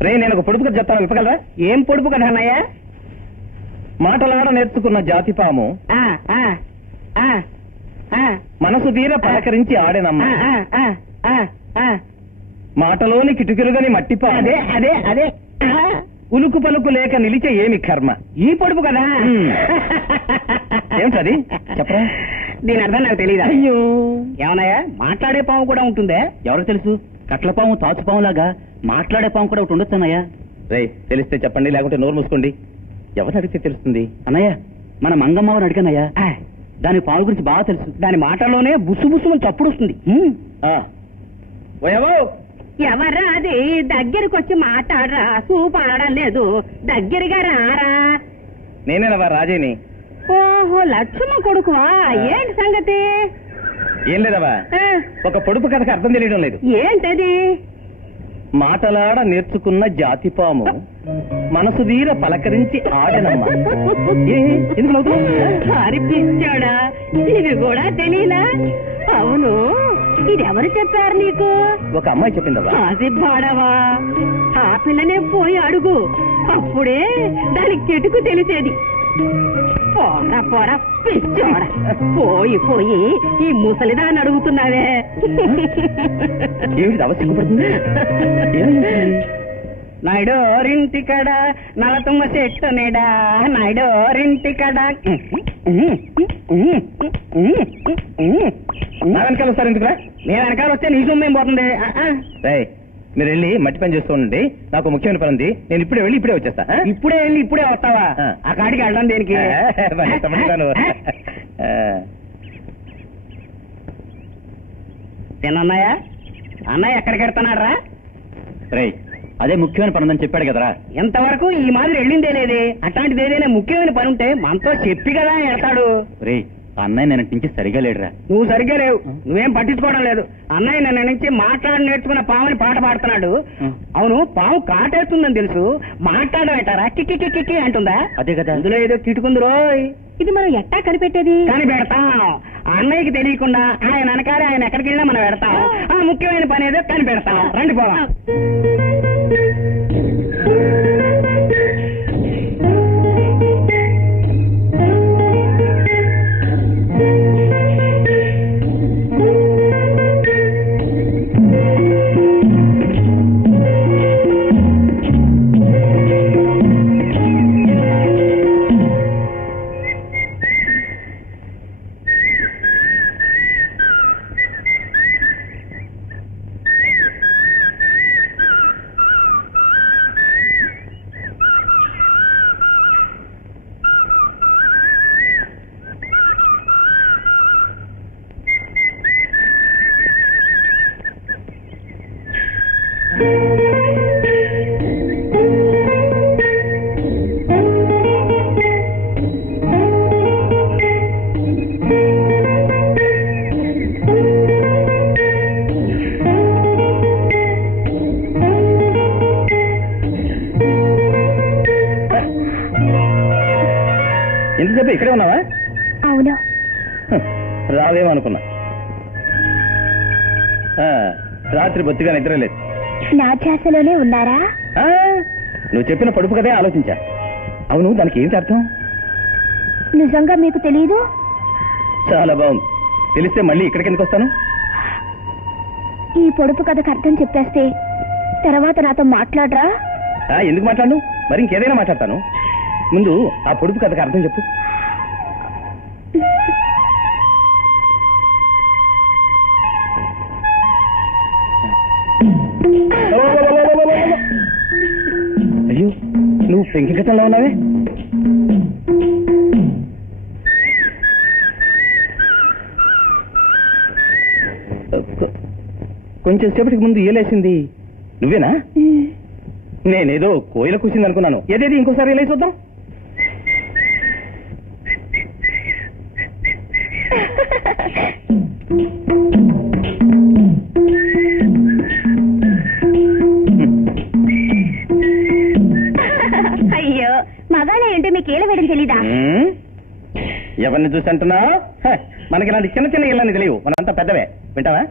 రే నేను ఒక పొడుపు కథ చెప్తాను విప్పగలరా ఏం పొడుపు కదా అన్నయ్య? మాటలాడ నేర్చుకున్న జాతి పాము. మనసు తీర పలకరించి ఆడేనమ్మ. ఆ, ఆ, ఆ, ఆ, ఆ. మాటలోని కిటుకిలుగని మట్టి అదే అదే అదే. ఉలుకు పలుకు లేక నిలిచే ఏమి కర్మ? ఈ పొడుపు కదా. ఏమిటది? చెప్పరా? దీని అర్థం నాకు తెలియదా అయ్యో. ఏమన్నాయా? మాట్లాడే పాము కూడా ఉంటుందే? ఎవరికి తెలుసు? కట్లపాము తాచుపాము లాగా మాట్లాడే పాము కూడా ఒకటి ఉండొచ్చన్నయ్య రే తెలిస్తే చెప్పండి లేకుంటే నోరు మూసుకోండి. ఎవరు అడిగితే తెలుస్తుంది? అన్నయ్య మన మంగమ్మని అడిగానయ్యా. దాని పాము గురించి బాగా తెలుసు. దాని మాటల్లోనే బుస్సు బుస్సు చప్పుడు వస్తుంది. ఎవరా అది? దగ్గరికి వచ్చి మాట్లాడరా? సూపు ఆడడం లేదు. దగ్గరగా రారా? నేనేనవా రాజేని. ఓహో లక్ష్మ కొడుకువా? ఏంటి సంగతి? ఏం లేదవా ఒక పొడుపు కథకు అర్థం తెలియడం లేదు. ఏంటది? మాటలాడ నేర్చుకున్న జాతి పాము మనసు తీర పలకరించి ఆడనమ్మ? అనిపించాడా ఇది కూడా తెలీలా అవును. ఇది ఎవరు చెప్పారు నీకు? ఒక అమ్మాయి చెప్పిందవా ఆసిబ్బాడవా ఆ పిల్లనే పోయి అడుగు. అప్పుడే దానికి కిటుకు తెలిసేది. పోరా పోరా పిచ్చోడా. పోయి పోయి ఈ ముసలిదాన్ని అడుగుతున్నావే. ఏమిటి అవ సిగ్గుపడుతుంది? నాయుడోరింటి కడ నలతుమ్మ చెట్టు నీడా. నాయుడోరింటి కడ. నా వెనకాల వస్తారు ఎందుకురా? నీ వెనకాల వస్తే నీ సొమ్మేం పోతుంది? మీరు వెళ్ళి మట్టి పని చేస్తూ ఉండండి. నాకు ముఖ్యమైన పని ఉంది నేను ఇప్పుడే వెళ్ళి ఇప్పుడే వచ్చేస్తా. ఆ? ఇప్పుడే వెళ్ళి ఇప్పుడే వస్తావా? ఆ. ఆ కాడికి వెళ్ళడం దేనికి. ఆ. తిన్నయ్య అన్నయ్య ఎక్కడికి వెళ్తున్నారా రేయ్ అదే ముఖ్యమైన పని ఉందని చెప్పాడు కదరా. ఇంతవరకు ఈ మాదిరి వెళ్ళిందే లేదే. అట్లాంటిది ఏదైనా ముఖ్యమైన పని ఉంటే మనతో చెప్పి కదా వెళ్తాడు. రేయ్ ఆ అన్నయ్య నేను నుంచి సరిగా లేడురా. నువ్వు సరిగ్గా లేవు. నువ్వేం పట్టించుకోవడం లేదు. అన్నయ్య నిన్న నుంచి మాట్లాడి నేర్చుకున్న పాముని పాట పాడుతున్నాడు. అవును పాము కాటేస్తుందని తెలుసు. మాట్లాడబెట్టారా కిక్కి కిక్కి కిక్కి అంటుందా? అదే కదా. అందులో ఏదో కిటుకుంది రోయ్. ఇది మనం ఎట్టా కనిపెట్టేది? కానీ పెడతాం అన్నయ్యకి తెలియకుండా ఆయన వెనకాలే ఆయన ఎక్కడికి వెళ్ళినా మనం పెడతాం. ఆ ముఖ్యమైన పని ఏదో కని పెడతాం రండి పోదాం. రావేమనుకున్నా ఆ, రాత్రి బొత్తిగా నిద్ర లేదు. నా ధ్యాసలోనే ఉన్నారా? ఆ, నువ్వు చెప్పిన పడుపు కదే ఆలోచించా. అవును దానికి ఏంటి అర్థం? నిజంగా మీకు తెలీదు? చాలా బాగుంది. తెలిస్తే మళ్ళీ ఇక్కడికి ఎందుకు వస్తాను? ఈ పొడుపు కథకు అర్థం చెప్పేస్తే తర్వాత నాతో మాట్లాడరా? ఆ, ఎందుకు మాట్లాడు మరి ఇంకేదైనా మాట్లాడతాను. ముందు ఆ పొడుపు కథకు అర్థం చెప్పు. కొ- కొంచెం సేపటికి ముందు ఏలేసింది. నువ్వేనా? నేనేదో కోయిల కూసింది అనుకున్నాను ఏదేది? ఇంకోసారి ఇలా చూద్దాం ఎవరిని చూసి అంటున్నా? మనకి ఇలాంటి చిన్న చిన్న ఇళ్ళని తెలియవు. మనంతా పెద్దవే. వింటావా?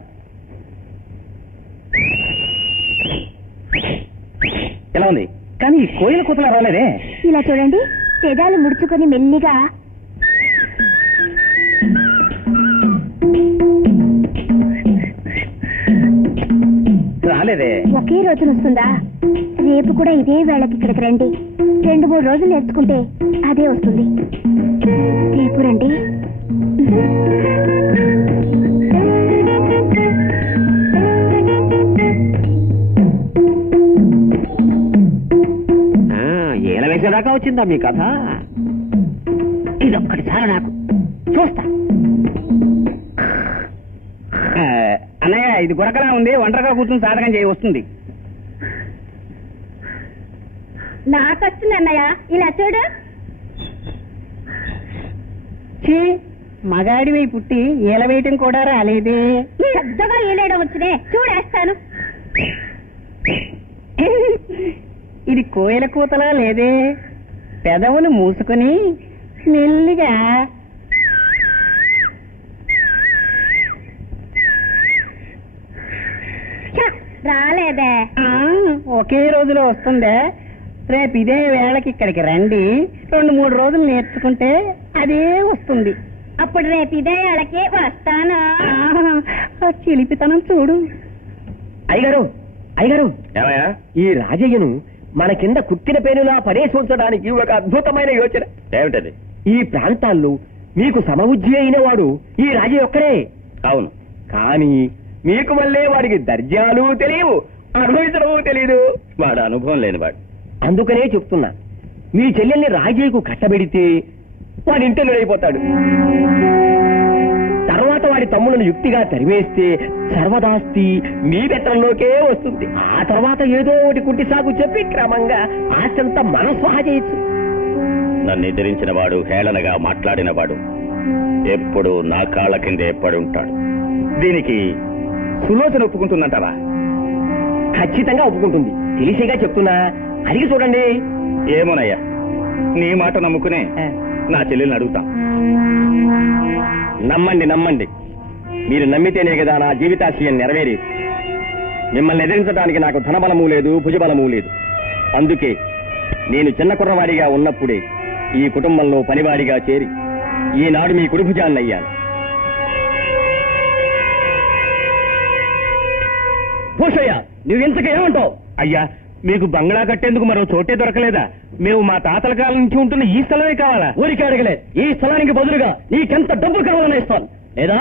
ఎలా ఉంది? కానీ ఈ కోయిల కూతలా రాలేదే. ఇలా చూడండి పెదాలు ముడుచుకొని మెల్లిగా రాలేదే. ఒకే రోజున వస్తుందా? రేపు కూడా ఇదే వేళకి ఇక్కడికి రండి. రెండు మూడు రోజులు నేర్చుకుంటే అదే వస్తుంది. రండి ఏల వేసేదాకా వచ్చిందా మీ కథ? ఇదొక్కటి చాలు నాకు. చూస్తా. అన్నయ్య ఇది గురకలా ఉంది ఒంటరిగా కూర్చుని సాధకం చేయి వస్తుంది. నాకు వస్తుంది అన్నయ్య. ఇలా చూడు. ఛీ, మగాడివై పుట్టి ఏల వేయటం కూడా రాలేదే. పెద్దగా ఏలేయడం వచ్చినే చూడేస్తాను. ఇది కోయిల కూతలా లేదే. పెదవులు మూసుకుని మెల్లిగా రాలేదే. ఆ, ఒకే రోజులో వస్తుందే. రేపు ఇదే వేళకి ఇక్కడికి రండి. రెండు మూడు రోజులు నేర్చుకుంటే అదే వస్తుంది. అప్పుడు రేపు ఇదే వేళకి వస్తాను? చిలిపితనం చూడు. అయ్యగారు అయ్యగారు. ఏమయ్యా? ఈ రాజయ్యను మన కింద కుట్టిన పేనులా పడేసి ఉంచడానికి ఒక అద్భుతమైన యోచన. ఏమిటది? ఈ ప్రాంతాల్లో మీకు సమబుద్ధి అయిన వాడు ఈ రాజయ్య ఒక్కడే. అవును. కానీ మీకు వల్లే వాడికి దర్జాలు తెలియవు అనుభవించడము తెలియదు వాడు అనుభవం లేనివాడు. అందుకనే చెప్తున్నా మీ చెల్లెల్ని రాజయ్యకు కట్టబెడితే వాడి ఇంటెల్లుడైపోతాడు తర్వాత వాడి తమ్ములను యుక్తిగా తరివేస్తే సర్వదాస్తి మీ బెత్తంలోకే వస్తుంది. ఆ తర్వాత ఏదో ఒకటి కుంటి సాగు చెప్పి క్రమంగా ఆస్తంతా మనం స్వాహ చేయొచ్చు. నన్ను ఎదిరించిన వాడు హేళనగా మాట్లాడిన వాడు ఎప్పుడు నా కాళ్ళ కింద ఎప్పటి ఉంటాడు. దీనికి సులోచన ఒప్పుకుంటుందంటావా? ఖచ్చితంగా ఒప్పుకుంటుంది. తెలిసిగా చెప్తున్నా. అడిగి చూడండి. ఏమోనయ్యా నీ మాట నమ్ముకునే నా చెల్లెల్ని అడుగుతాం. నమ్మండి నమ్మండి. మీరు నమ్మితేనే కదా నా జీవితాశయం నెరవేరి. మిమ్మల్ని ఎదిరించడానికి నాకు ధనబలము లేదు భుజబలము లేదు. అందుకే నేను చిన్న కుర్రవాడిగా ఉన్నప్పుడే ఈ కుటుంబంలో పనివాడిగా చేరి ఈనాడు మీ కుడిభుజాన్నయ్యాను భూషయ్య నువ్వు ఇంతకేమంటావు? అయ్యా మీకు బంగ్లా కట్టేందుకు మరో చోటే దొరకలేదా? మేము మా తాతల కాలం నుంచి ఉంటున్న ఈ స్థలమే కావాలా? ఊరికే అడగలేదు ఈ స్థలానికి బదులుగా నీకెంత డబ్బు కావాలని ఇస్తాను. లేదా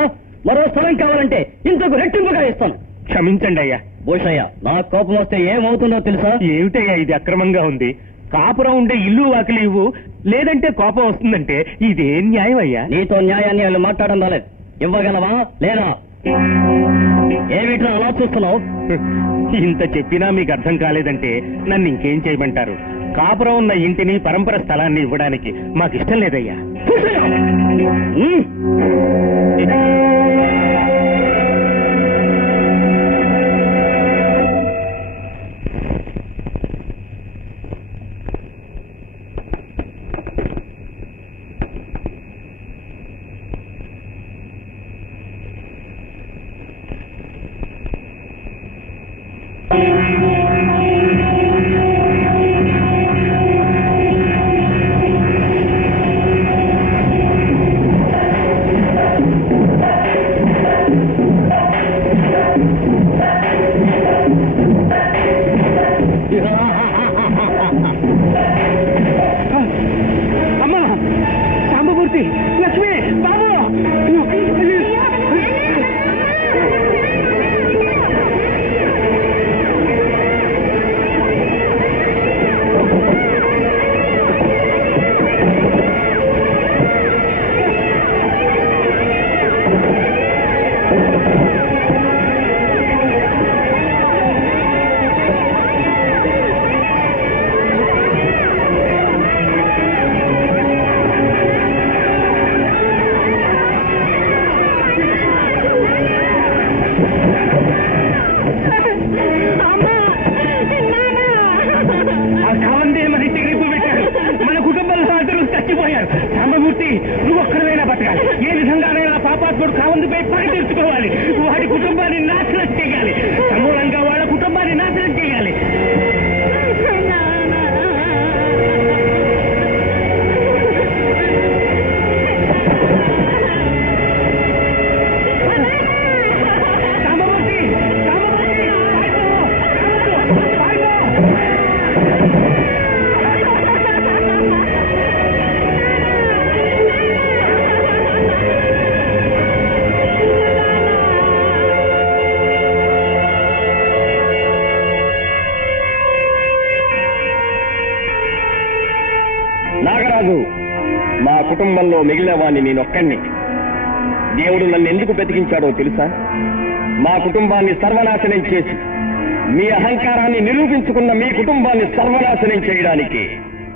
మరో స్థలం కావాలంటే ఇంతకు రెట్టింపుగా ఇస్తాను. క్షమించండి అయ్యా. భూషయ్య నా కోపం వస్తే ఏమవుతుందో తెలుసా? ఏమిటయ్యా ఇది అక్రమంగా ఉంది? కాపురం ఉండే ఇల్లు వాకిలి ఇవ్వు లేదంటే కోపం వస్తుందంటే ఇదేం న్యాయం అయ్యా? నీతో న్యాయాన్ని వాళ్ళు మాట్లాడడం రాలేదు. ఇవ్వగలవా లేదా? ఏమిట్రా అలా చూస్తున్నావు ఇంత చెప్పినా మీకు అర్థం కాలేదంటే నన్ను ఇంకేం చేయమంటారు? కాపురం ఉన్న ఇంటిని పరంపర స్థలాన్ని ఇవ్వడానికి మాకు ఇష్టం లేదయ్యా. కుటుంబంలో మిగిలిన వాణ్ణి నేనొక్కడిని దేవుడు నన్ను ఎందుకు బతికించాడో తెలుసా? మా కుటుంబాన్ని సర్వనాశనం చేసి మీ అహంకారాన్ని నిరూపించుకున్న మీ కుటుంబాన్ని సర్వనాశనం చేయడానికి